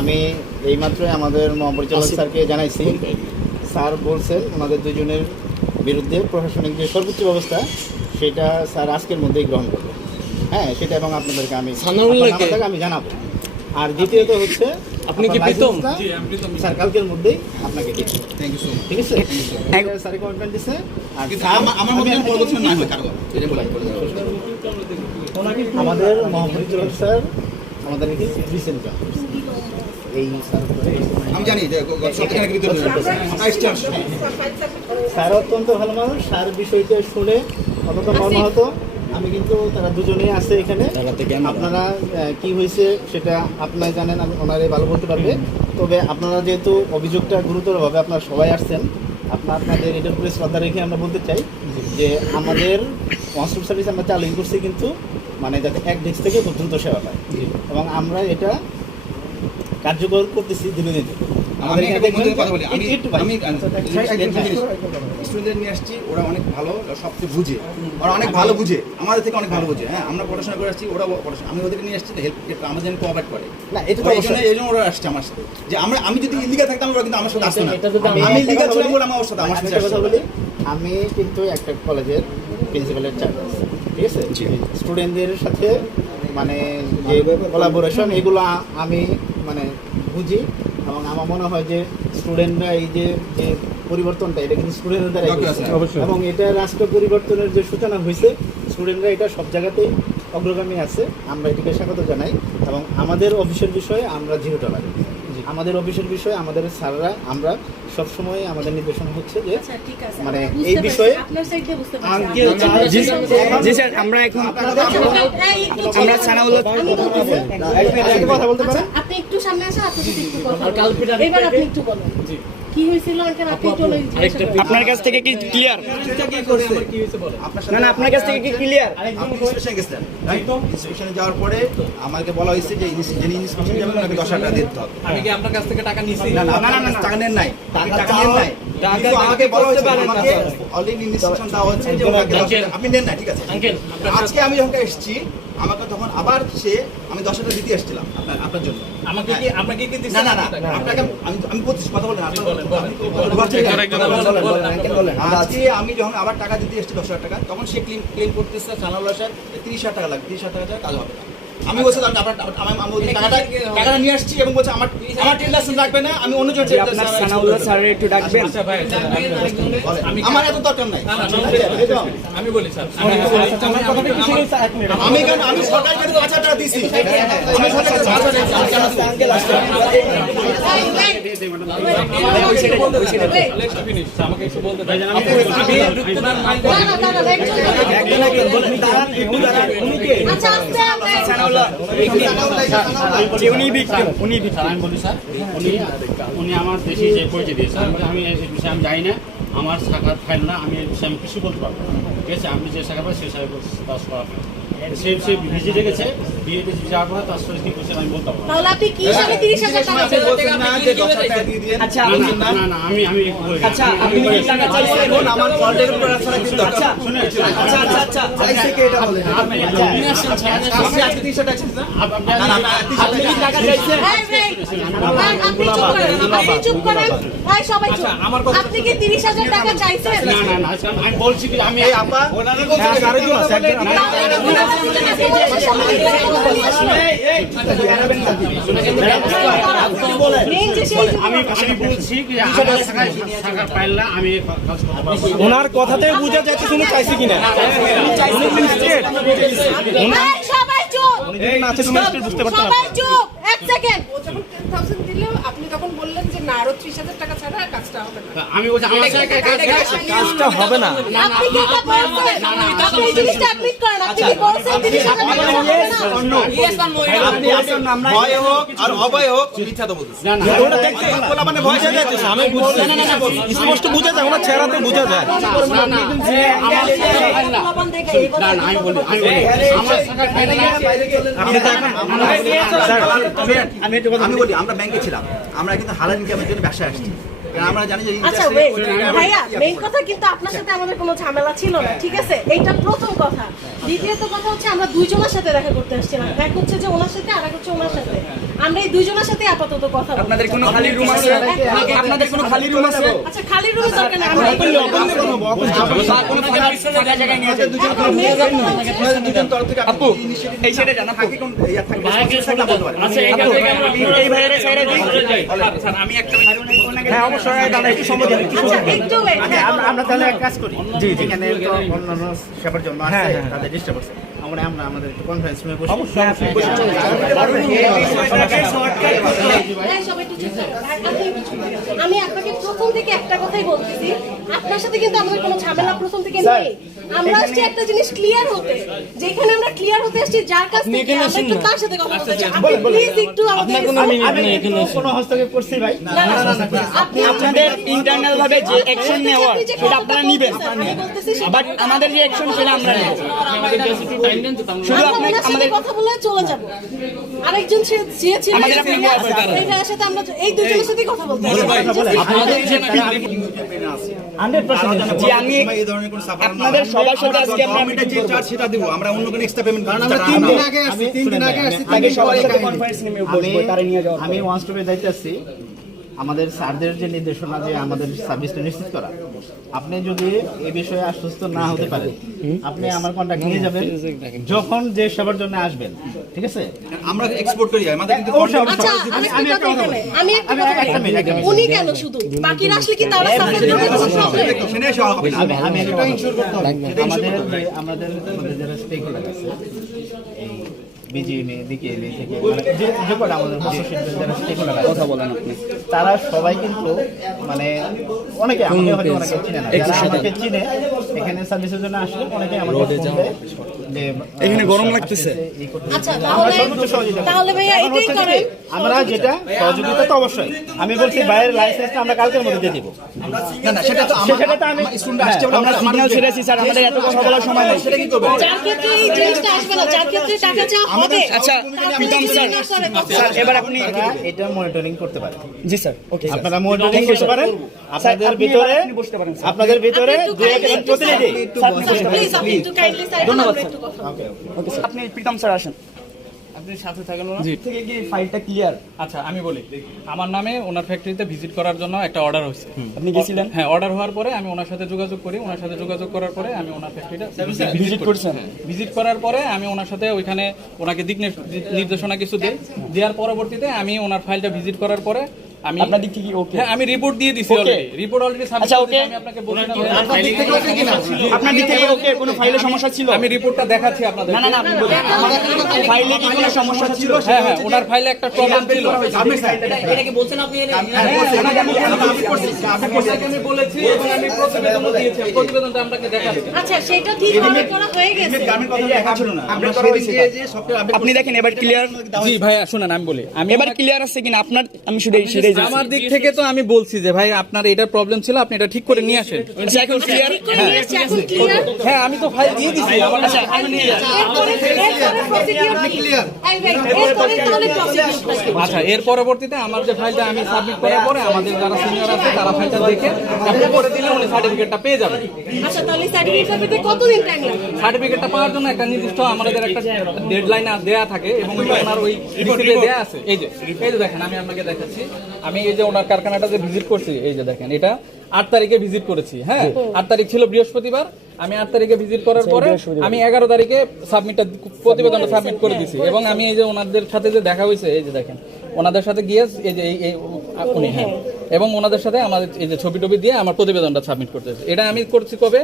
আমি এইমাত্রই আমাদের মহাপরিচালক স্যারকে জানাইছি। স্যার বলছেন ওনাদের দুজনের বিরুদ্ধে প্রশাসনিক যে সর্বোচ্চ ব্যবস্থা সেটা স্যার আজকের মধ্যেই গ্রহণ করবে। হ্যাঁ, সেটা এবং আপনাদেরকে আমি জানাবো। আর দ্বিতীয়ত হচ্ছে আপনি কি প্রীতম? স্যার কালকের মধ্যেই আপনাকে দিচ্ছি। Thank you so much. ঠিক আছে, স্যার কমিটমেন্ট দিচ্ছে। আর আমার মধ্যে পরিবর্তন না হয় কারো আমাদের মহাপরিচালক স্যার আমাদের রিসেন্ট এই আমি জানি যে স্যার অত্যন্ত ভালো মানুষ। স্যার বিষয়টা শুনে অত্যন্ত মর্মাহত। আমি কিন্তু তারা দুজনেই আছে এখানে। আপনারা কি হয়েছে সেটা আপনারা জানেন, আমি ওনারে ভালো বলতে পারবে। তবে আপনারা যেহেতু অভিযোগটা গুরুতরভাবে আপনারা সবাই আসছেন, আপনাদের এটার উপরে শ্রদ্ধা রেখে আমরা বলতে চাই যে আমাদের ওয়ানস্টপ সার্ভিস আমরা চালু করছি, কিন্তু মানে যাতে এক ডেস্ক থেকে খুব দ্রুত সেবা পায়, এবং আমরা এটা কার্যকর করতেছি ধীরে ধীরে। স্টুডেন্ট নিয়ে আসছি, ওরা অনেক ভালো, সবচেয়ে বুঝে, ওরা অনেক ভালো বুঝে, আমাদের থেকে অনেক ভালো বুঝে। হ্যাঁ, আমরা পড়াশোনা করে আসছি, ওরা পড়াশোনা, আমি ওদেরকে নিয়ে আসছি হেল্প, আমাদের জন্য কোঅপারেট করে না। এটা এই জন্য ওরা আসছে আমার সাথে, যে আমি যদি ইলিগাল থাকতাম ওরা কিন্তু আমার সাথে আসতো না। আমি ইলিগাল ছিলাম বলে আমার সাথে আমার সাথে কথা বলি। আমি কিন্তু একটা কলেজের প্রিন্সিপালের চাকরি আছে, ঠিক আছে। স্টুডেন্টদের সাথে মানে যে কোলাবোরেশন এগুলো আমি মানে বুঝি, এবং আমার মনে হয় যে স্টুডেন্টরা এই যে যে পরিবর্তনটা এটা কিন্তু স্টুডেন্টদের দ্বারাই হয়েছে, এবং এটা রাষ্ট্র পরিবর্তনের যে সূচনা হয়েছে, স্টুডেন্টরা এটা সব জায়গাতেই অগ্রগামী আছে। আমরা এটিকে স্বাগত জানাই, এবং আমাদের অফিসের বিষয়ে আমরা জিরো টলারেন্স। আমাদের অফিসের বিষয়ে আমাদের স্যাররা আমরা সবসময় আমাদের নির্দেশনা হচ্ছে যে মানে এই বিষয়ে আমরা এখন আমরা সানাউল কথা বলতে পারেন। আপনি একটু সামনে আসেন, আপনি একটু কথা বলুন। এবার আপনি একটু বলুন কি হয়েছিল, আপনি একটু আপনার কাছ থেকে কি ক্লিয়ার? না না, আপনার কাছ থেকে কি ক্লিয়ার? ইনস্টিটিউশনে যাওয়ার পরে আমাকে বলা হয়েছে যে যিনি ইনস্টিটিউশনে যাবেন ওনাকে 10,000 টাকা দিতে হবে। আমি কি আপনার কাছ থেকে টাকা নিছি? না না না, টাকা নেন নাই, টাকা নেন নাই। কিন্তু আমাকে বলা হয়েছে, আমাকে অলরেডি ইনস্টিটিউশন দেওয়া হচ্ছে যে ওনাকে 10,000 আপনি নেন না, ঠিক আছে। আজকে আমি যখন এসেছি আমাকে তখন আবার আমি 10,000 টাকা দিতে এসেছিলাম আপনার জন্য। আমাকে কি আপনাকে কি দিছেন? না না না, আপনাকে আমি বলছি, কথা বলেন। আজকে আমি যখন আবার টাকা দিতে এসেছি 10,000 টাকা, তখন সে ক্লেম করতেছে সানাউল্লাহ স্যার 30,000 টাকা লাগবে, 30,000 টাকা ছাড়া কাজ হবে না। আমি বলছি টাকাটা নিয়ে আসছি এবং বলছি আমার 10 লাইসেন্স লাগবে না, আমি অন্য জন্য সানাউল্লাহ স্যারের একটু ডাকবেন। আমার এত দরকার নাই। আমি বলি স্যার, আমি সরকারের কাছে 5,000 টাকা দিয়েছি। আমি সরকারের কাছে 5,000 আমাকে একটু বলতে দেন। উনি আমার দেশে যে পরিচয় দিয়েছে, আমি এই বিষয়ে আমি জানি না, আমার শাখার ফাইল না, আমি এই বিষয়ে আমি কিছু বলতে পারবো না। ঠিক আছে, আপনি যে শাখা পাই সেই শাখা কাজ করা সে ভিজিটে গেছে, বিয়েতে যাওয়ার পরে তার সাথে কি করছে আমি বলতে পারবো। তাহলে আপনি কি হিসাবে 30,000 টাকা না না, আমি আচ্ছা, আপনি কি টাকা চাইছেন? আমার কন্ট্যাক্ট করার ছাড়া কিন্তু আচ্ছা শুনে আচ্ছা চাইছে কে এটা বলেন। আপনি আজকে 30,000 টাকা চাইছেন না? আপনি কি টাকা চাইছেন? আপনি চুপ করেন ভাই, সবাই চুপ। আপনি কি 30,000 টাকা চাইছেন? না না না, আমি বলছি কি আমি এই আপা ওনারা বলছে আরেকজন আছে, আমি বলছি কি আমার শাখার ফাইল না, আমি কাজ করতে পারবো। ওনার কথাতে বোঝা যাচ্ছে শুনে চাইছে কিনা। সবাই চুপ, বুঝতে পারছেন? সবাই চুপ, এক সেকেন্ড। আপনি তখন বললেন যে না, আরো 30,000 টাকা ছাড়া কাজটা হবে না। আমি বলছি আমার কাজটা হবে না। আপনি কি বলছেন? আপনি এই জিনিসটা অ্যাডমিট করেন। আপনি কি বলছেন 30,000 টাকা হবে না? ভয় হোক আর অভয় হোক মিথ্যা তো বলতেছে। না না, ওটা দেখতে বলা মানে ভয় হয়ে যাচ্ছে। আমি বুঝছি, স্পষ্ট বোঝা যায়, ওনার চেহারাতে বোঝা যায়। না না, আমার শাখার ফাইল না। না না, আমি বলি আমার শাখার ফাইল না। আমি বলি আমরা ব্যাংকে ছিলাম, আমরা কিন্তু হালাল ইনকামের জন্য ব্যবসায় আসছি। কারণ আমরা জানি যে আচ্ছা industry- wait, ভাইয়া মেইন কথা কিন্তু আপনার সাথে আমাদের কোনো ঝামেলা ছিল না, ঠিক আছে? এইটা প্রথম কথা। দ্বিতীয়ত কথা হচ্ছে আমরা দুইজনের সাথে দেখা করতে আসছিলাম, এক হচ্ছে যে ওনার সাথে আর এক হচ্ছে ওনার সাথে। আমরা এই দুইজনের সাথে আপাতত কথা বলবো। আপনাদের কোনো খালি রুম আছে? আপনাদের কোনো খালি রুম আছে? আচ্ছা খালি রুমের দরকার নেই, আমরা কোনো ফাঁকা জায়গায় নিয়ে যান। আপনাদের দুজন তরফ থেকে আপু এই সাইডে যান আপু। থাকে কোন ইয়া থাকে ভাইকে থাকলে বলতে পারেন। আচ্ছা এই কাজে আমরা এই ভাইয়ের সাইডে দিই। স্যার আমি একটা হ্যাঁ অবশ্যই দাদা একটু সময় দিন। আচ্ছা একটু wait, হ্যাঁ, আমরা তাহলে এক কাজ করি, এখানে তো অন্যান্য সেবার জন্য আছে, তাদের ডিস্টার্ব আছে, আমরা আমাদের একটু কনফারেন্স রুমে বসে হ্যাঁ, সবাই একটু চুপ থাকুন। আর আপনি একটু চুপ থাকুন। আমি আপনাকে প্রথম থেকে একটা কথাই বলতেছি, আপনার সাথে কিন্তু আমাদের কোনো ঝামেলা প্রথম থেকে নেই। আমরা আসছি একটা জিনিস ক্লিয়ার হতে, যেখানে আমরা ক্লিয়ার হতে আসছি যার কাছ থেকে আমরা একটু তার সাথে কথা বলতে চাই। আপনি প্লিজ একটু আমাদের কোনো হস্তক্ষেপ করছি ভাই? না, না, আপনি আপনাদের ইন্টারনাল ভাবে যে অ্যাকশন নেওয়া সেটা আপনারা নেবেন, আমি বলতেছি বাট আমাদের যে অ্যাকশন সেটা আমরা নেব। শুধু আমরা আপনাকে ওনার সাথে আমাদের কথা বলে চলে যাব। আরেকজন যে ছিল আমাদের আপনি নিয়ে আসবেন। এই ভাইয়ের সাথে আমরা এই দুজনের সাথে কথা বলতে চাই। আপনাদের যে 100% জি আমি আমরা এই ধরনের কোনো সাফার আপনাদের সবার সাথে আজকে আমরা গভর্নমেন্টের যে চার্জ সেটা দিব, আমরা অন্য কোনো এক্সট্রা পেমেন্ট কারণ আমরা 3 দিন আগে আসছি, 3 দিন আগে আসছি, আগে সবার সাথে কনফারেন্স নিয়ে বসবো তারে নিয়ে যাওয়ার আমি ওয়ান স্টপে যাইতে আসছি, আমাদের স্যারদের যে নির্দেশনা যে আমাদের সার্ভিসটা নিশ্চিত করা, আপনি যদি এই বিষয়ে আশ্বস্ত না হতে পারেন আপনি আমার কন্টাক্ট নিয়ে যাবেন যখন যে সবার জন্য আসবেন, ঠিক আছে? আমরা এক্সপোর্ট করি আমাদের কিন্তু আচ্ছা আমি একটা কথা বলি, আমি একটা কথা বলি, উনি কেন শুধু বাকিরা আসলে কি তারা সাপোর্ট করতে পারবে? সেটাই সব হবে না। আমি এটা ইনশিওর করতে হবে। আমাদের যারা স্টেক হোল্ডার আছে, এই বিজিএমএ ডিকেএমএ থেকে মানে যে কটা আমাদের হস্তশিল্পের যারা স্টেক হোল্ডার আছে, কথা বলেন আপনি, তারা সবাই কিন্তু মানে অনেকে আমাকে হয়তো অনেকে চিনে না, যারা আমাকে চিনে এখানে সার্ভিসের জন্য আসলে অনেকে আমাকে ফোন দেয় যে এখানে গরম লাগতেছে। আচ্ছা আমরা তাহলে সর্বোচ্চ সহযোগিতা করব। তাহলে ভাইয়া এখন এটাই হচ্ছে করেন। কি, আমরা যেটা সহযোগিতা তো অবশ্যই, আমি বলছি বাইরের লাইসেন্সটা আমরা কালকের মধ্যে দিয়ে দিব। না না সেটা তো সেটা তো আমি স্টুডেন্ট আসছে বলে আমরা সিগন্যাল ছেড়েছি স্যার, আমাদের এত কথা বলার সময় নেই। সেটা কি করবে? যার ক্ষেত্রে এই জিনিসটা আসবে না, যার ক্ষেত্রে টাকা চাওয়া হবে, আচ্ছা প্রীতম স্যার, স্যার এবার আপনি আপনারা এটা মনিটরিং করতে পারেন। জি স্যার ওকে স্যার। আপনারা মনিটরিং করতে পারেন, আপনাদের আপনি ভিতরে এবার আপনি বসতে পারেন, স্যার। আপনাদের ভিতরে আপনি একটু দু একজন kindly প্রতিনিধি প্লিজ আপনি একটু কাইন্ডলি সাইড ধন্যবাদ, একটু কথা বলবো। Okay sir. আপনি প্রীতম স্যার আসেন। আপনি সাথে থাকেন না? থেকে কি ফাইলটা ক্লিয়ার? আচ্ছা আমি বলি, আমার নামে ওনার ফ্যাক্টরিতে ভিজিট করার জন্য একটা অর্ডার হয়েছে। আপনি গেছিলেন? হ্যাঁ, অর্ডার হওয়ার পরে আমি ওনার সাথে যোগাযোগ করি, ওনার সাথে যোগাযোগ করার পরে আমি ওনার ফ্যাক্টরিটা ভিজিট করছেন? ভিজিট করার পরে আমি ওনার সাথে ওইখানে ওনাকে দিক নির্দেশনা কিছু দিই, দেওয়ার পরবর্তীতে আমি ওনার ফাইলটা ভিজিট করার পরে আমি আপনার দিক থেকে ওকে? হ্যাঁ আমি রিপোর্ট দিয়ে দিছি Okay. Already, report already submit আচ্ছা, করেছি। okay. আমি আপনাকে বলছি না আপনার দিক থেকে ওকে? কোনো ফাইলে সমস্যা ছিল? আমি রিপোর্টটা দেখাচ্ছি আপনাদের। না না না আপনি বলুন। আমার ফাইলে কি কোনো সমস্যা ছিল? হ্যাঁ হ্যাঁ ওনার ফাইলে একটা প্রবলেম ছিল। আমি বলেছি এবং আমি প্রতিবেদনও দিয়েছি, আমি প্রতিবেদনটা আপনাকে দেখাচ্ছি। আচ্ছা সেটা ঠিক ভাবে করা হয়ে গেছে। গার্মেন্ট কথা দেখা ছিল না। আমরা সেদিন গিয়ে যে সফটওয়্যার আপডেট আপনি দেখেন এবার ক্লিয়ার? জি ভাইয়া শুনেন আমি বলি, আমি এবার ক্লিয়ার আছে কিনা আপনার? আমি শুধু সেটাই জানি। আমার দিক থেকে তো আমি বলছি যে ভাই আপনার এটার প্রবলেম ছিল, আপনি এটা ঠিক করে নিয়ে আসেন। আচ্ছা, এখন ক্লিয়ার? ঠিক করে নিয়েছি, এখন ক্লিয়ার। হ্যাঁ আমি তো ফাইল দিয়ে দিছি আমার কাছে। আমি নিয়ে যাচ্ছি। এরপরে প্রসিডিউর ক্লিয়ার। এই ভাই এরপরে তাহলে প্রসিডিউর। আচ্ছা এর পরবর্তীতে আমার যে ফাইলটা আমি সাবমিট করার পরে আমাদের যারা সিনিয়র আছে তারা ফাইলটা দেখে অ্যাপ্রুভ করে দিলে উনি সার্টিফিকেটটা পেয়ে যাবেন। আচ্ছা তাহলে সার্টিফিকেট পেতে কতদিন টাইম লাগবে? সার্টিফিকেটটা পাওয়ার জন্য একটা নির্দিষ্ট আমাদের একটা ডেডলাইন দেয়া থাকে এবং ওইটা ওনার ওই রিপোর্টে দেয়া আছে। এই যে দেখেন আমি আপনাকে দেখাচ্ছি, আমি এই যে ওনার কারখানাটা যে ভিজিট করছি, এই যে দেখেন এটা 8 তারিখে ভিজিট করেছি। হ্যাঁ 8 তারিখ ছিল বৃহস্পতিবার, আমি 8 তারিখে ভিজিট করার পরে আমি 11 তারিখে প্রতিবেদনটা সাবমিট করে দিছি এবং আমি এই যে ওনাদের সাথে যে দেখা হয়েছে, এই যে দেখেন ওনাদের সাথে গিয়ে এই যে উনি হ্যাঁ এবং ওনাদের সাথে আমাদের এই যে ছবি টবি দিয়ে আমার প্রতিবেদনটা সাবমিট করতেছে। এটা আমি করছি কবে?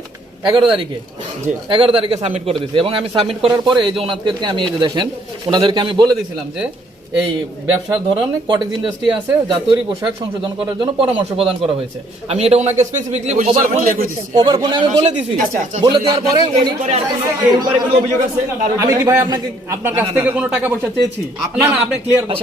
11 তারিখে। জি 11 তারিখে সাবমিট করে দিয়েছি এবং আমি সাবমিট করার পরে এই যে ওনাদেরকে আমি এই যে দেখেন ওনাদেরকে আমি বলে দিয়েছিলাম যে এই ব্যবসার ধরনে কটেজ ইন্ডাস্ট্রি আছে যা তৈরি পোশাক সংশোধন করার জন্য পরামর্শ প্রদান করা হয়েছে। আমি এটা ওনাকে স্পেসিফিকলি ওভার ফোনে আমি বলে দিছি। বলে দেওয়ার পরে উনি এরপরে কোনো অভিযোগ আছে? আমি কি ভাই আপনার কাছ থেকে কোনো টাকা পয়সা চেয়েছি? না না আপনি ক্লিয়ার করুন।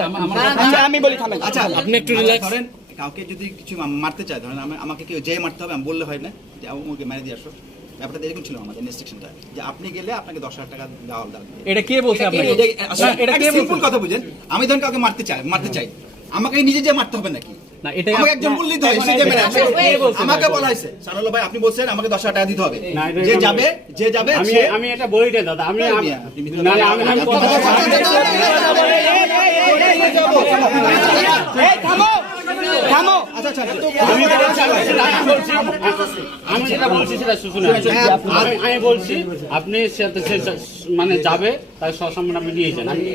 আচ্ছা আমি বলি থামেন। আচ্ছা আপনি একটু রিল্যাক্স করেন। কাউকে যদি কিছু মারতে চায় ধরেন আমাকে কেউ যে মারতে হবে আমি বললে হয় না যে আমাকে মেরে দিয়ে আসো। ব্যাপারটা এরকম ছিল আমাদের ইনস্ট্রাকশনটা যে আপনি গেলে আপনাকে 10,000 টাকা দেওয়া লাগবে। এটা কে বলছে আপনাকে? এটা সিম্পল কথা বুঝেন। আমি ধরেন কাউকে মারতে চাই আমাকে নিজে যে মারতে হবে নাকি? না, এটাই আমাকে একজন না, বললেই তো হয়, এখন সে যে মেরে আচ্ছা, আসবে। wait. আমাকে বলা হয়েছে সানাউল্লাহ ভাই আপনি বলছেন আমাকে 10,000 টাকা দিতে হবে, না, এটা যে আমি- যাবে আমি সে- আমি এটা বলি না দাদা, আমি আমি- না না, আমি আমি কথা থামো আমি যেটা বলছি সেটা শুনুন। আমি বলছি আপনি মানে যাবে তাই সসম্মান আপনি নিয়ে যান, আমি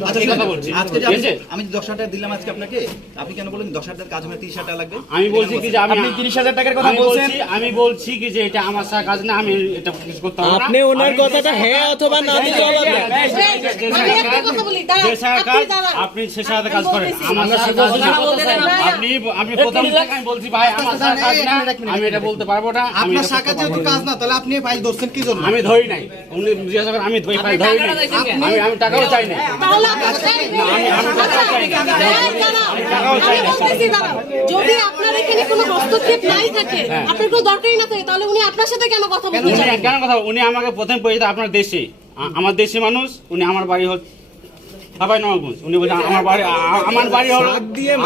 আচ্ছা, এই কথা বলছি, আজকে যে ঠিক আছে? আমি 10,000 টাকা দিলাম আজকে আপনাকে, আপনি কেন বলেন 10,000 টাকা কাজ হবে 30,000 টাকা লাগবে? আমি বলছি কি যে আপনি 30,000 টাকার কথা বলছেন। আমি বলছি কি যে এটা আমার সাথে কাজ না, আমি এটা কিছু করতে পারবো না। আপনি ওনার আমি কথাটা হ্যাঁ অথবা না দিয়ে জবাব দেন। আমি একটা কথা বলি, দাঁড়ান, যে সাথে আপনি কাজ দাঁড়ান। আপনি সে সাথে কাজ আমি করেন, বলতেছি। আমার সাথে কাজ না। আপনি প্রথম থেকে আমি বলছি ভাই আমার সাথে কাজ না, আমি এটা বলতে পারবো না, আমি আপনার এটা শাখা করতে যেহেতু পারবো না। কাজ না, তাহলে আপনি ফাইল ধরছেন কি জন্য? আমি ধরি নাই, উনি জিজ্ঞাসা করেন আমি ধরি ফাইল ধরি নাই, আমি টাকাও চাই না। তাহলে আপনার বলতেছি, দাঁড়ান, যদি আপনার এখানে কোনো হস্তক্ষেপ নাই থাকে, আপনার কোনো দরকারই না থাকে, তাহলে উনি আপনার সাথে কেন কথা বলতে উনি চান? কেন কথা, উনি আমাকে প্রথম পরিচিত আপনার দেশে, আমার দেশি মানুষ, উনি আমার বাড়ি হচ্ছে হাবাই নবাবগঞ্জ, উনি বলছেন আমার বাড়ি আমার বাড়ি হলো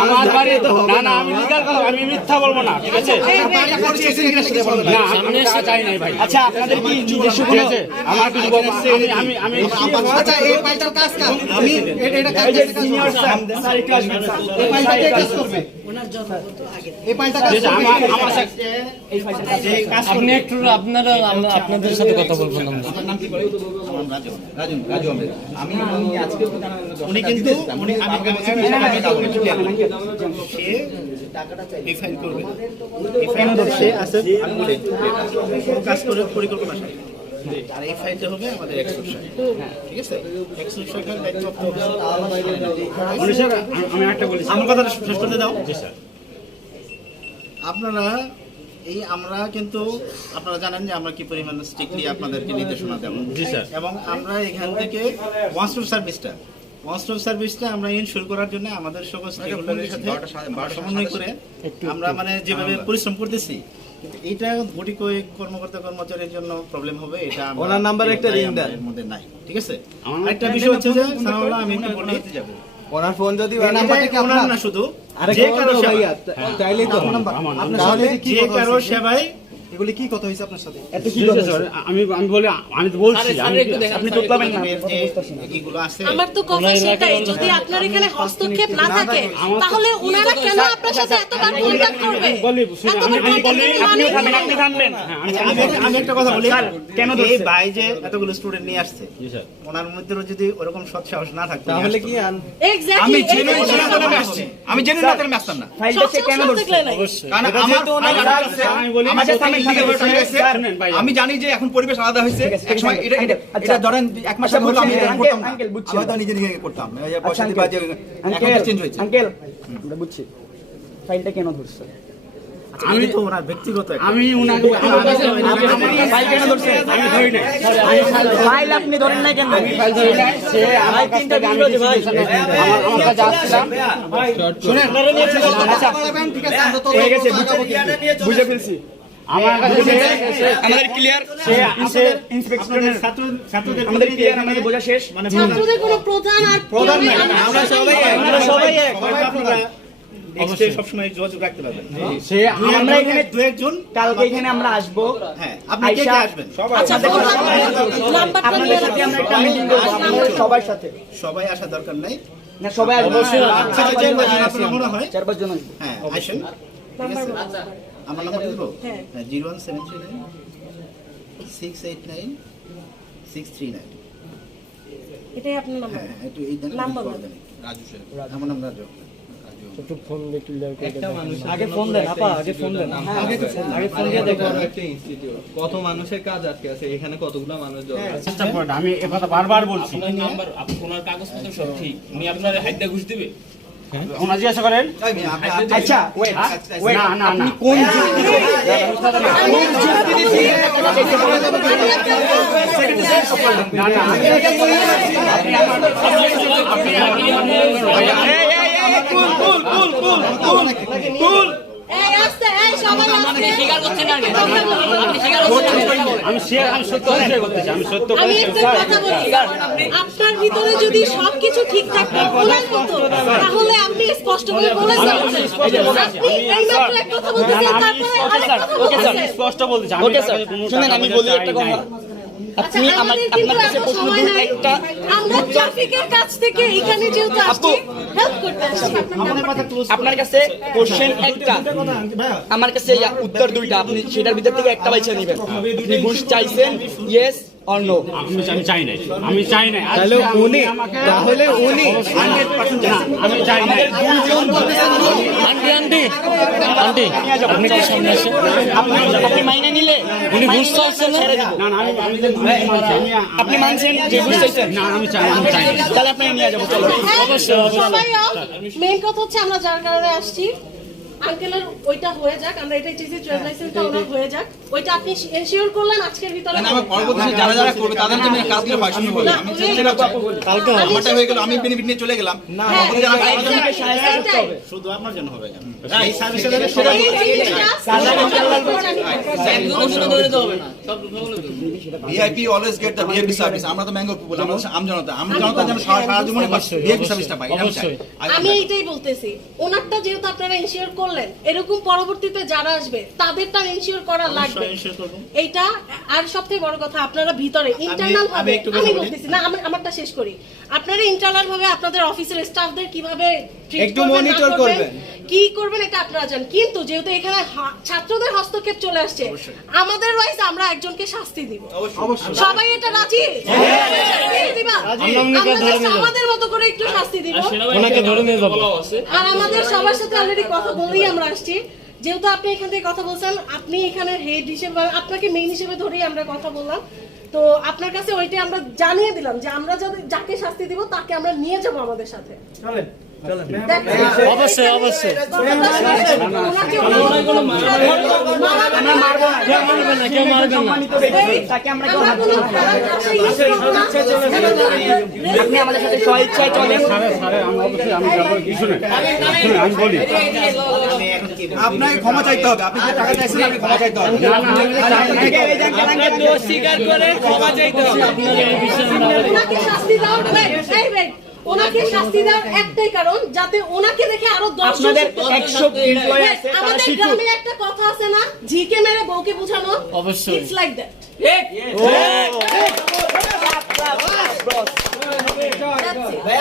আমার বাড়ি, না না আমি লিগাল কথা, আমি মিথ্যা বলবো না, ঠিক আছে? না আমি টাকা চাই নাই ভাই। আচ্ছা আপনাদের কি নিজস্ব ঠিক কোনো আছে, আমার কিছু বলবো, আমি আমি আচ্ছা এই ফাইলটার কাজ কাজ আমি এটা কাজ সিনিয়র স্যার একটু আসবেন স্যার। এই ফাইলটা কে কাজ করবে? এই ফাইলটা কাজ ঠিক আছে, করবে আমার সাথে আপনি একটু আপনারা আপনাদের সাথে কথা বলবেন আমরা। আপনার নাম কি বলে? রাজু রাজু আহমেদ। আমি আজকে উনি কিন্তু উনি আমাকে বলছেন সে এই ফাইল করবে, এই ফাইল সে আছে আমি বলি কোনো কাজ করে পরিকল্পনা সাথে। আর এই ফাইলটা হবে আমাদের এক্সক্লুশন, ঠিক আছে? এক্সক্লুশনের দায়িত্ব উনি স্যার আমি একটা বলি আমার কথাটা শেষ করতে দাও। জি স্যার। আপনারা আমরা কিন্তু আপনারা জানেন যে আমরা কি পরিমাণ স্ট্রিক্টলি আপনাদেরকে নির্দেশনা দেব। জি স্যার। এবং আমরা এখান থেকে ওয়ান স্টপ সার্ভিসটা আমরা ইনশিওর করার জন্য আমাদের সকল স্টেকহোল্ডারের সাথে সমন্বয় করে আমরা মানে যেভাবে পরিশ্রম করতেছি, কিন্তু এইটা গুটি কয়েক কর্মচারীর জন্য প্রবলেম হবে, এটা ওনার নাম্বারে একটা রিং দেন এর মধ্যে নাই, ঠিক আছে? একটা বিষয় হচ্ছে যে সানাউল্লাহ আমি একটু বলি, ওনার ফোন যদি এই নাম্বারটা কি ওনার না শুধু যে কারো সেবা, তাইলেই তো তাহলে যে কারো সেবায় এগুলি কি কথা হইছে আপনার সাথে? এত কি জি স্যার, আমি আমি বলি আমি তো বলছি আপনি তোতলাবেন না। এগুলো আছে। আমার তো কথা সেটাই, যদি আপনার এখানে হস্তক্ষেপ না থাকে, তাহলে ওনারা কেন আপনার সাথে এতবার কন্ট্যাক্ট করবে? বলি, শুনুন, এতবার আমি contact বলি, করবে আপনিও মানে থামবেন, কি? আপনি থামবেন। আমি একটা কথা বলি, কেন এই ধরছেন? ভাই যে এতগুলো স্টুডেন্ট নিয়ে আসছে, জি স্যার। ওনার মধ্যে যদি ওরকম সৎ সাহস না থাকতো তাহলে কি Exactly, আমি এই জেনুইন জিনিসটা ছিলাম আমার আমি কথা। আসছি, আমি জেনুইন না তাহলে আসতাম না। ফাইলটা সে কেন সব ধরছে? দেখলে নাই। কারণ এটা আমার যেহেতু ওনার আমার- কাছে, আমি বলি, আমাদের সামনে legal থাকবে, হয়ে গেছে। শুনেন ভাই, আমি জানি যে এখন পরিবেশ আলাদা হয়েছে, একসময় এটা এটা আচ্ছা। এটা ধরেন এক মাস আগে হলো আমি আচ্ছা, এটা করতাম না। আঙ্কেল, বুঝছি। আমি তো নিজে নিজে করতাম, এই যে আচ্ছা, পয়সা দিবা যে এখন চেঞ্জ হয়েছে। আঙ্কেল আমরা বুঝছি ফাইলটা কেন ধরছে। আমি তো ওনার ব্যক্তিগত একটা আমি উনাকে ফাইল কেন ধরছে? আমি ধরি নাই, ফাইল আপনি ধরেন না কেন? আমি ফাইল ধরি নাই, সে আমার কাছ থেকে আমি আমার কাছে আসছিলাম, ঠিক আছে আমরা তো হয়ে গেছে, বুঝে ফেলছি। আমার কাছে আমাদের ক্লিয়ার, সে ইন্সপেক্টরের ছাত্রদের আমাদের ক্লিয়ার, আমাদের বোঝা শেষ। মানে ছাত্রদের কোনো প্রধান আর আমরা সবাই আমরা সবাই এক। আপনারা নেক্সটে সবসময় যোগাযোগ রাখতে পারবেন। সে আমরা এখানে দু একজন কালকে এখানে আমরা আসবো। হ্যাঁ, আপনি কে কে আসবেন? আচ্ছা, নাম্বারটা আপনাদের নিয়ে সাথে আমরা একটা মিটিং করবো আপনাদের সবার সাথে। সবাই আসার দরকার নাই। না সবাই আসবো, আচ্ছা, যে আপনার মনে হয় 4-5 জন আসবো। হ্যাঁ আসেন, ঠিক আছে? আমার নাম্বার দিব, হ্যাঁ। 01739 689 639। এটাই আপনার নাম্বার। হ্যাঁ, একটু এই দেন, নাম বলুন। করে দেন। রাজু স্যার, আমার নাম রাজু। আগে ফোন দেন আপা, আগে ফোন দেন। আগে ফোন দিয়ে দেখুন। কত মানুষের কাজ আটকে আছে এখানে, কতগুলো মানুষ জড়ো আছে। চেষ্টা করেন, আমি এ কথা বারবার বলছি। ওনার কাগজপত্র সব ঠিক, উনি আপনার হাইডটা ঘুষ দিবে? ওনা জিজ্ঞাসা করেন, আচ্ছা ওয়েট ওয়েট, না না না, কোন যুক্তিতে না না, এই আসতে, এই সবাই আজকে স্বীকার করছেন না কেন? কথা বলবো। আপনি স্বীকার করছেন না কেন? আমি সত্য শেয়ার করতেছি, আমি সত্য আমি একটা কথা বলি, আপনার ভিতরে যদি সবকিছু ঠিকঠাক ওনার মতো, তাহলে আপনি স্পষ্ট করে বলেছেন। আপনি এইমাত্র এক কথা বলতেছেন, তারপরে আরেক কথা বলতেছেন। স্পষ্ট বলতেছি। ওকে স্যার, শুনেন আমি বলি একটা কথা। আচ্ছা, আপনি আমাদের কিন্তু আপনার কাছে এত প্রশ্ন সময় দূর নাই। একটা আমরা ট্রাফিকের কাছ থেকে এখানে যেহেতু আসছি, হেল্প করতে আসছি। আপনার কাছে কোশ্চেন একটা, আমার কাছে উত্তর দুইটা, আপনি সেটার ভিতর থেকে একটা বাইছে নেবেন। আপনি ঘুষ চাইছেন, ইয়েস অর নো? আমি চাই নাই, আমি চাই নাই। তাহলে উনি 100% না, আমি চাই নাই। আপনি কি সামনে আসেন? আপনি মাইনে নিলে উনি ঘুষ চাইছেন ছেড়ে দিব। না, আমি মানছি, আপনি মানছেন যে ঘুষ চাইছেন? না, আমি চাই নাই। তাহলে আপনি নিয়ে যাবো, চলো। সবাই মেইন কথা হচ্ছে আমরা যার কারণে আসছি, আঙ্কেলের ওইটা হয়ে যাক, আমরা এটাই চাইছি, ট্রেড লাইসেন্সটা ওনার হয়ে যাক। ওইটা আপনি এনশিওর করলেন আজকের ভিতরে। না, আমার পরবর্তীতে যারা যারা করবে তাদের জন্য এই কাজগুলো হয় শুনে বলি। আমি চেষ্টা কালকে আমারটা হয়ে গেল, আমি বেনিফিট নিয়ে চলে গেলাম। হ্যাঁ, পরবর্তীতে যারা কাজ করবে, এইটাই। শুধু আপনার জন্য হবে কেন? এই সার্ভিসটা এই জিনিসটা ধরে দিতে হবে না, সব লোকগুলো দেবো। VIP always get the VIP service. আমরা তো ম্যাঙ্গো বলি, আমরা আমজনতা যেন সারা জীবনে ভিআইপি সার্ভিসটা পাই। আমি এইটাই বলতেছি, ওনারটা যেহেতু আপনারা ইনশিওর করলেন, এরকম পরবর্তীতে যারা আসবে তাদেরটা ইনশিওর করা লাগবে। এইটা আর সবথেকে বড় কথা, আপনারা ভিতরে ইন্টারনাল ভাবে, আমি বলতেছি না, আমারটা শেষ করি। আপনারা ইন্টারনাল ভাবে আপনাদের অফিসের স্টাফদের কিভাবে treat একটু করবেন, না monitor করবেন, করবেন। কি করবেন এটা আপনারা জানেন। কিন্তু যেহেতু এখানে ছাত্রদের হস্তক্ষেপ চলে আসছে, আমাদের ওয়াইজ আমরা একজনকে শাস্তি দিব। সবাই এটা রাজি? শাস্তি দিবা? আমরা just আমাদের মতো করে একটু শাস্তি দিব। ওনাকে ধরে নিয়ে যাবো। আর আমাদের সবার সাথে অলরেডি কথা বলেই আমরা আসছি। যেহেতু আপনি এখান থেকে কথা বলছেন, আপনি এখানে হেড হিসেবে, আপনাকে মেইন হিসেবে ধরেই আমরা কথা বললাম। তো আপনার কাছে ওইটাই আমরা জানিয়ে দিলাম যে আমরা যাকে শাস্তি দিব তাকে আমরা নিয়ে যাব আমাদের সাথে। অবশ্যই, অবশ্যই। কেউ মারবেন না। তাকে আমরা কেউ হাত দেব না। আপনি আমাদের সাথে স্বইচ্ছায় চলেন। আমি বলি, আপনাকে ক্ষমা চাইতে হবে। আপনি যে টাকা চাইছেন, আপনি ক্ষমা চাইতে হবে। আপনার দোষ স্বীকার করে ক্ষমা চাইতে হবে। ওনাকে শাস্তি দাও, ওনাকে শাস্তি দেওয়ার একটাই কারণ, যাতে ওনাকে দেখে আরো 10 আপনাদের 100 এমপ্লয়ি আছে, তারা আমাদের শিখুক। গ্রামে একটা কথা আছে না, ঝিকে মেরে বউকে বোঝানো। অবশ্যই। It's like that.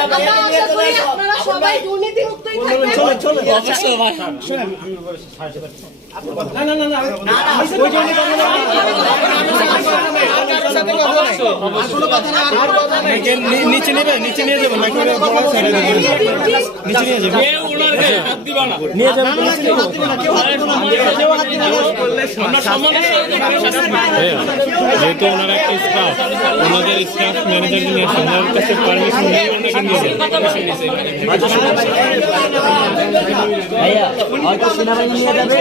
আমরা আশা করি আপনারা সবাই দুর্নীতি মুক্তই থাকবেন। অবশ্যই ভাই। নিচে নেবে, নিচে নিয়ে যাবেন নাকি কেউ ওনার গায়ে হাত দিবা না। নিয়ে যাবেন? আমরা সম্মানের সাথে শাস্তি পাই। যেহেতু ওনারা একটা স্টাফ, ওনাদের স্টাফ ম্যানেজার নিয়ে আসেন, ওনার কাছে পারমিশন নিয়ে ওনাকে নিয়ে যাবেন। ভাইয়া হয়তো সেনাবাহিনী নিয়ে যাবে,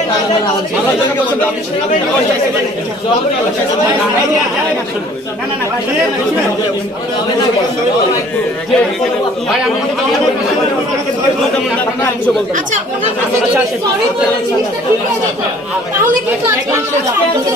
আচ্ছা, ওনার কাছে যদি সরি বলে জিনিসটা ঠিক হয়ে যেত, তাহলে কিন্তু আজকে আমরা ছাত্রদের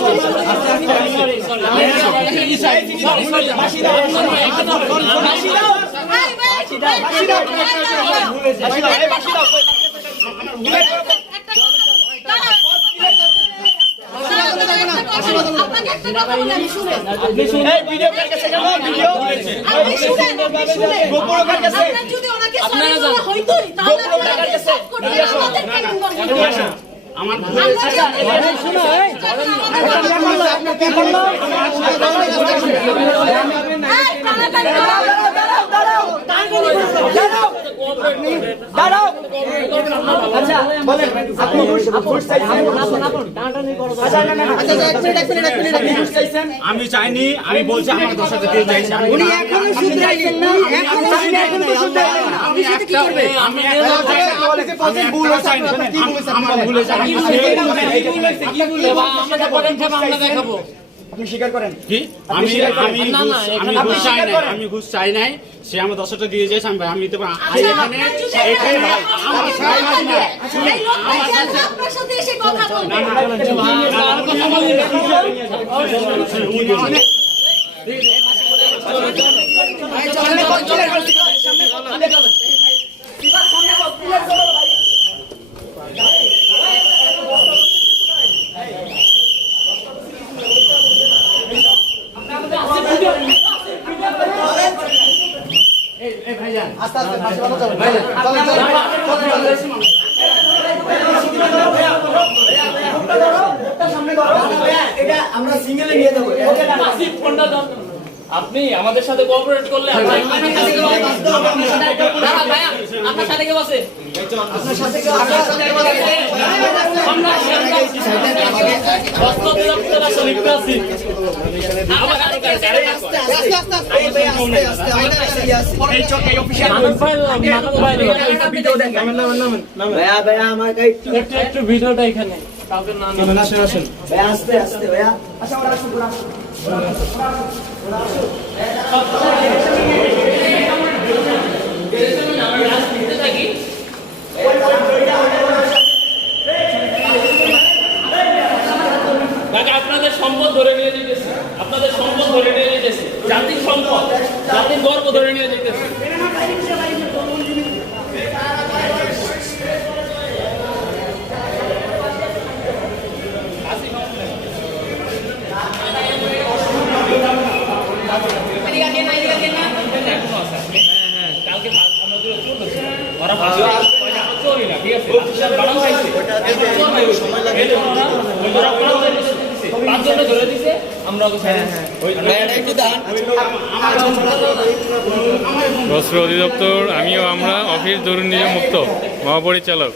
আপনাকে একটা কথা বলে আমি শুনেন। এই ভিডিও কার কাছে যাবো? ভিডিও আপনি শুনেন, গোপরো কার কাছে? আপনার যদি ওনাকে সরি বলা হইতোই, তাহলে ওনাকে stop করতেন, আমাদের কেন involve করতেন? আমার আমরা যে- এই, টানাটানি দাঁড়াও। আচ্ছা বলেন, আপনি ঘুষ চাইছেন? আচ্ছা না না, আচ্ছা এক মিনিট, আপনি ঘুষ চাইছেন? আমি চাইনি, আমি বলছি আমার দোষ আছে, দিয়ে চাইছি। উনি এখনো শুধরাইলেন না, এখনো শুধরাইলেন না। আমি একটা চাইনি, আমার ভুল হয়েছে। আপনি স্বীকার করেন? কি? আমি ঘুষ চাই নাই, আমি ঘুষ চাই নাই। সে আমার 10টা দিয়ে যাচ্ছে, আমি দেবো। আচ্ছা, আপনার যদি- এখানে ভাই, আমার এই লোকটা কেন আপনার সাথে এসে কথা বলবে? আপনি আমাদের সাথে কোঅপারেট করলে আমরা আপনার সাথে কেউ আছে একটু ভিডিওটা এখানে কাউকে না আপনাদের সম্পদ ধরে নিয়ে যেতেছে, আপনাদের সম্পদ ধরে নিয়ে যেতেছে, জাতির সম্পদ, জাতির গর্ব ধরে নিয়ে যেতেছে। কালকে আমরা দুটো চোর ধরছি। ওরা ভাবছে চোরই না, ঠিক আছে? বাড়ানো হয়েছে। চোর নাই ওই সময় লাগে। ওরা বাড়ানো হয়েছে। পাঁচজনে ধরে দিছে, আমরা ওকে ছেড়ে দিছি। বস্ত্র অধিদপ্তর, আমরা অফিস দুর্নীতি মুক্ত মহাপরিচালক